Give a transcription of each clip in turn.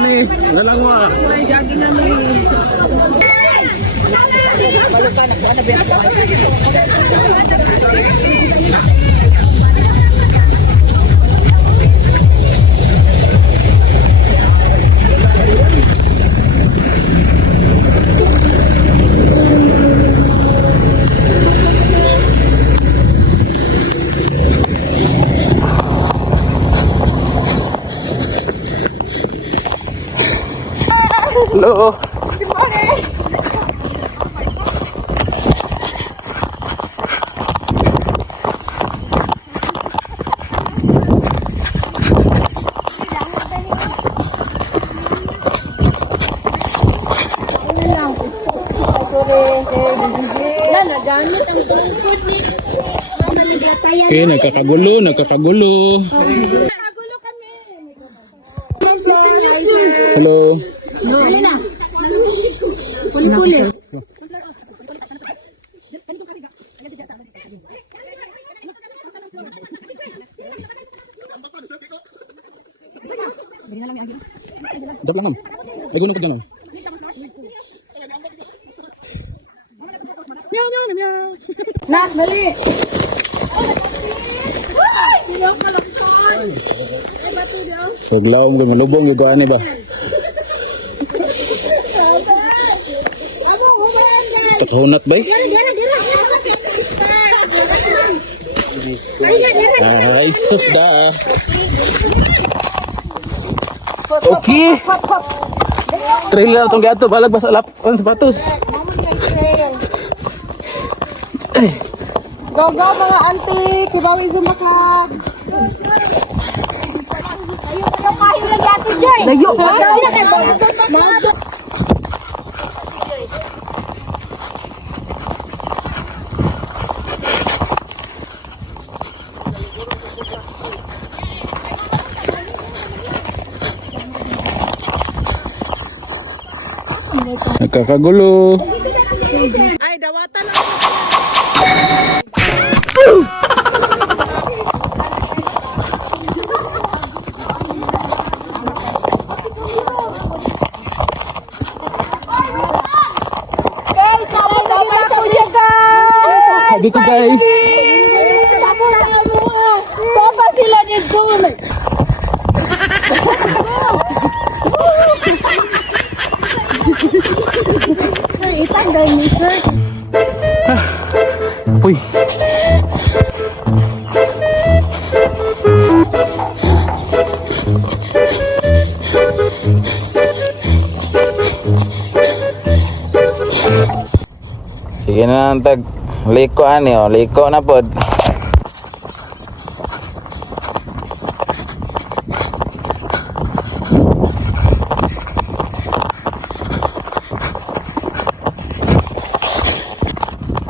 ni. Nalang mo. May jogging na may. Hello. Okay, nagkakagulo. Hello. Jap lang, Ma'am. Ay, gunong ko dyan, Ma'am. Nak, dali. Paglaong ko, malubong yung gani ba? Takahunat ba? Ay, sus da. Okay. Trailer itong gato, balag ba sa lap ang sapatos? Go, go, mga auntie. Kubawi sumakag. Layo lang yato, Joy. Layo ba? Layo na kayo. Nagkakagulo. Ay, dawatan na. Dito guys. Papa sila dito. Itanggal ni sir. Uy. Sige na tag liko ani oh, liko na pod.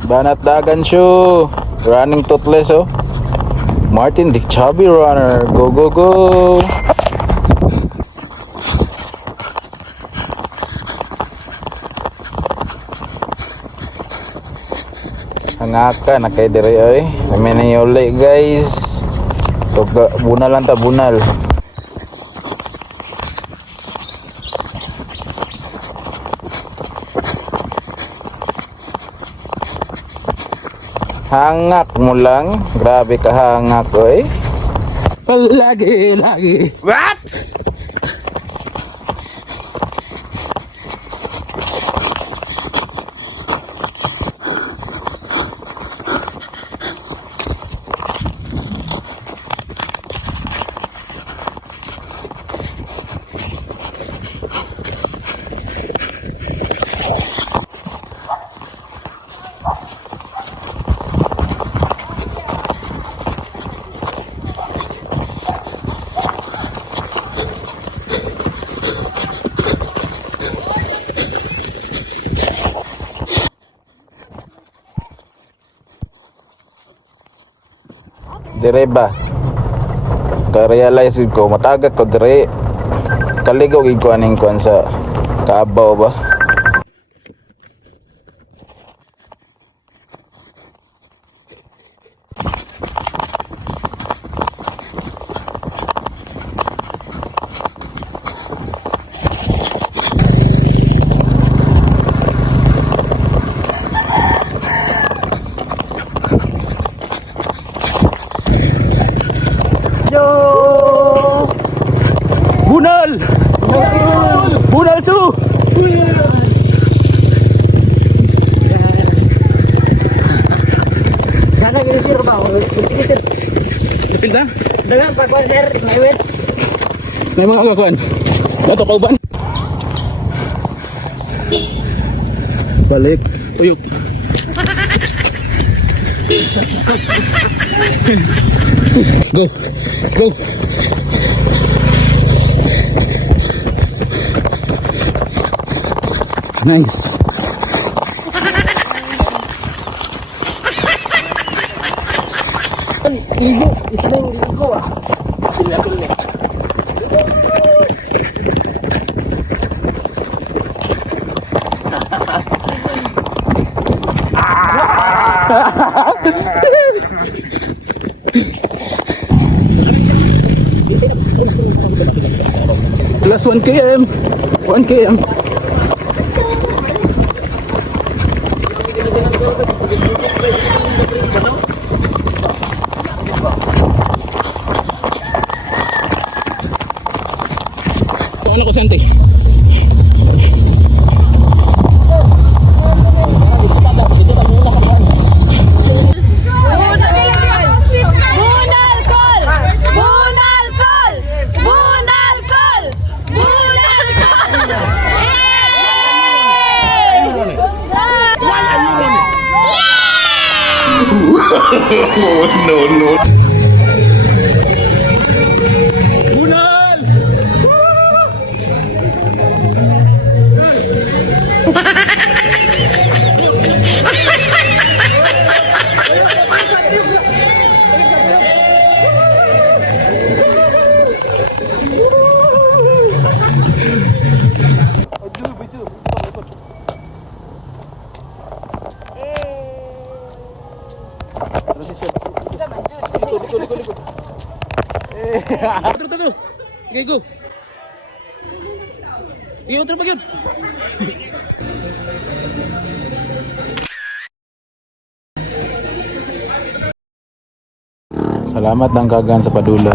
Banat dagan shoe, running toothless oh. Martin the chubby runner, go go go. Angaka na kay dire oy. Kami na yuli guys. Bunal lang ta bunal. Hangak mo lang. Grabe ka hangak oy. Lagi. What? Dire ba? Ka-realize ko matagat ko dire. Kaligaw gid ko aning kuan sa Kaabaw ba? Bunal su. Sana gini sir ba? Ini sir. Pinta. Dengan pagkuhan sir, mayroon. May mga kakuan. Bato kauban. Balik. Uyok. Go. Go. Nice. Ibu, islang ibu ah. Plus 1 km. 1 km. Ano ka sante? Bunal! Tuh. Okay, go. Iyo, trapag yun. Salamat Dangkagan sa padula.